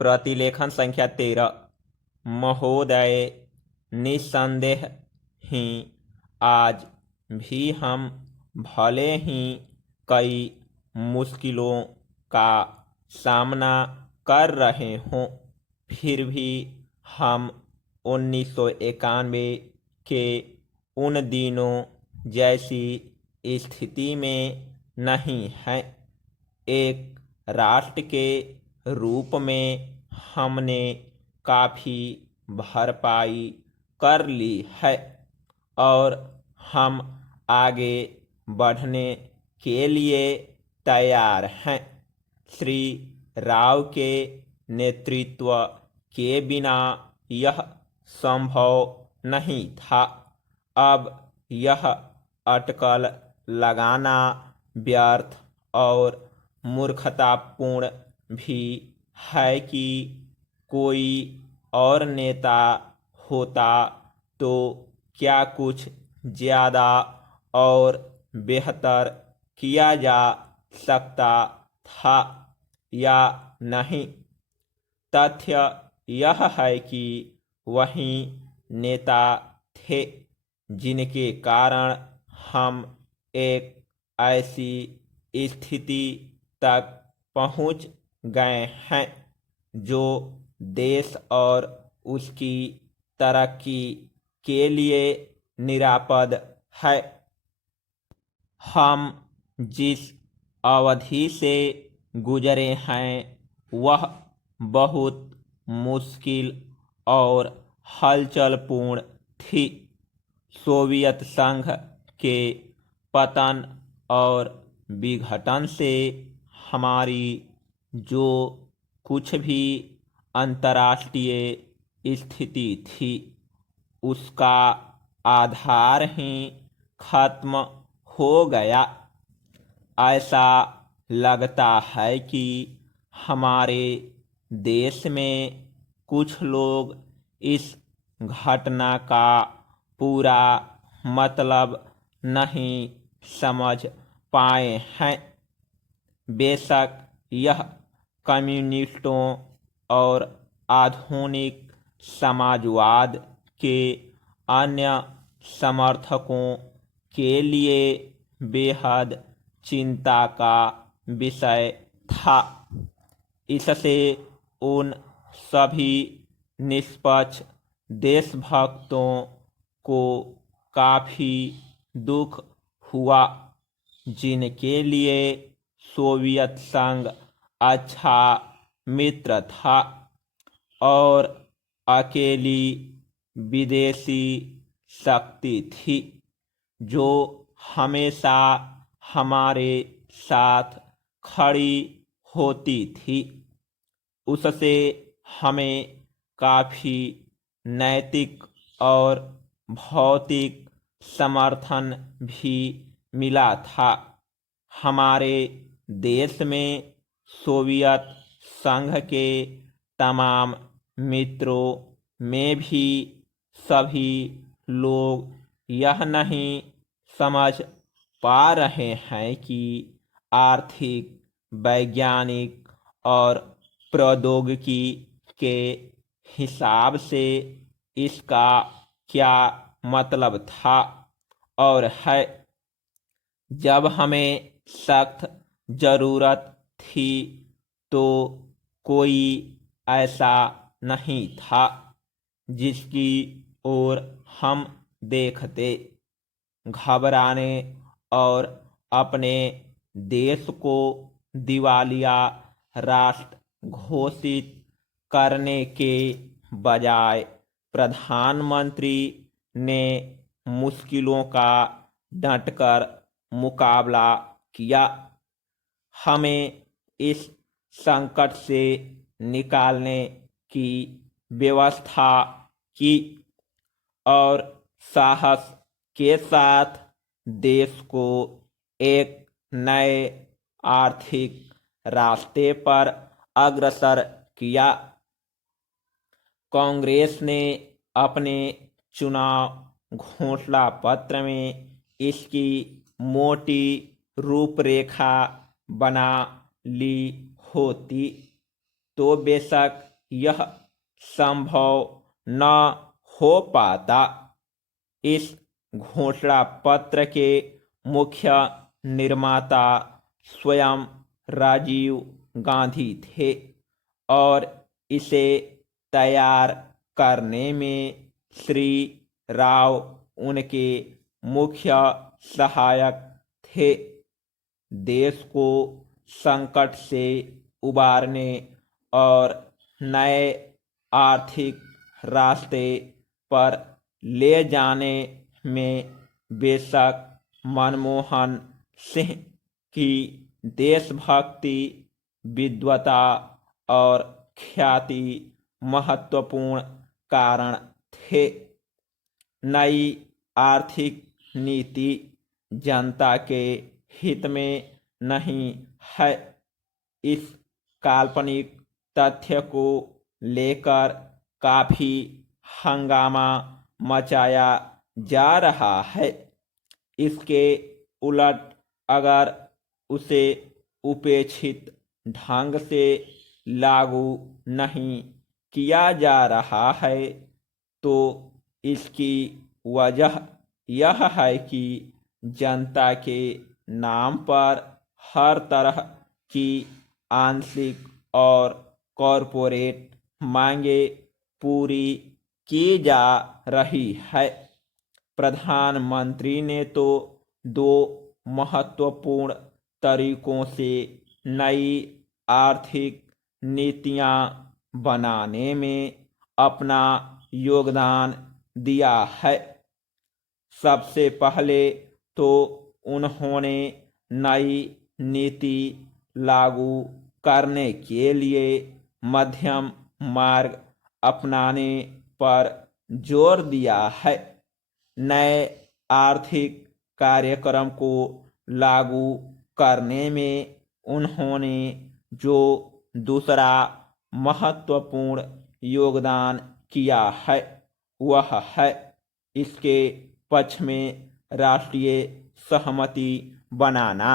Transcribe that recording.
प्रतिलेखन संख्या 13। महोदय, निस्संदेह ही आज भी हम भले ही कई मुश्किलों का सामना कर रहे हों, फिर भी हम 1991 के उन दिनों जैसी स्थिति में नहीं हैं। एक राष्ट्र के रूप में हमने काफ़ी भरपाई कर ली है और हम आगे बढ़ने के लिए तैयार हैं। श्री राव के नेतृत्व के बिना यह संभव नहीं था। अब यह अटकल लगाना व्यर्थ और मूर्खतापूर्ण भी है कि कोई और नेता होता तो क्या कुछ ज़्यादा और बेहतर किया जा सकता था या नहीं। तथ्य यह है कि वही नेता थे जिनके कारण हम एक ऐसी स्थिति तक पहुंच गए हैं जो देश और उसकी तरक्की के लिए निरापद है। हम जिस अवधि से गुजरे हैं वह बहुत मुश्किल और हलचलपूर्ण थी। सोवियत संघ के पतन और विघटन से हमारी जो कुछ भी अंतर्राष्ट्रीय स्थिति थी उसका आधार ही खत्म हो गया। ऐसा लगता है कि हमारे देश में कुछ लोग इस घटना का पूरा मतलब नहीं समझ पाए हैं। बेशक यह कम्युनिस्टों और आधुनिक समाजवाद के अन्य समर्थकों के लिए बेहद चिंता का विषय था। इससे उन सभी निष्पक्ष देशभक्तों को काफ़ी दुख हुआ जिनके लिए सोवियत संघ अच्छा मित्र था और अकेली विदेशी शक्ति थी जो हमेशा हमारे साथ खड़ी होती थी। उससे हमें काफ़ी नैतिक और भौतिक समर्थन भी मिला था। हमारे देश में सोवियत संघ के तमाम मित्रों में भी सभी लोग यह नहीं समझ पा रहे हैं कि आर्थिक, वैज्ञानिक और प्रौद्योगिकी के हिसाब से इसका क्या मतलब था और है। जब हमें सख्त ज़रूरत थी तो कोई ऐसा नहीं था जिसकी ओर हम देखते। घबराने और अपने देश को दिवालिया राष्ट्र घोषित करने के बजाय प्रधानमंत्री ने मुश्किलों का डटकर मुकाबला किया। हमें इस संकट से निकालने की व्यवस्था की और साहस के साथ देश को एक नए आर्थिक रास्ते पर अग्रसर किया। कांग्रेस ने अपने चुनाव घोषणा पत्र में इसकी मोटी रूपरेखा बना ली होती तो बेशक यह संभव न हो पाता। इस घोषणा पत्र के मुख्य निर्माता स्वयं राजीव गांधी थे और इसे तैयार करने में श्री राव उनके मुख्य सहायक थे। देश को संकट से उबारने और नए आर्थिक रास्ते पर ले जाने में बेशक मनमोहन सिंह की देशभक्ति, विद्वता और ख्याति महत्वपूर्ण कारण थे। नई आर्थिक नीति जनता के हित में नहीं है, इस काल्पनिक तथ्य को लेकर काफी हंगामा मचाया जा रहा है। इसके उलट अगर उसे उपेक्षित ढंग से लागू नहीं किया जा रहा है तो इसकी वजह यह है कि जनता के नाम पर हर तरह की आंशिक और कॉरपोरेट मांगे पूरी की जा रही है। प्रधानमंत्री ने तो दो महत्वपूर्ण तरीकों से नई आर्थिक नीतियां बनाने में अपना योगदान दिया है। सबसे पहले तो उन्होंने नई नीति लागू करने के लिए मध्यम मार्ग अपनाने पर जोर दिया है। नए आर्थिक कार्यक्रम को लागू करने में उन्होंने जो दूसरा महत्वपूर्ण योगदान किया है वह है इसके पक्ष में राष्ट्रीय सहमति बनाना।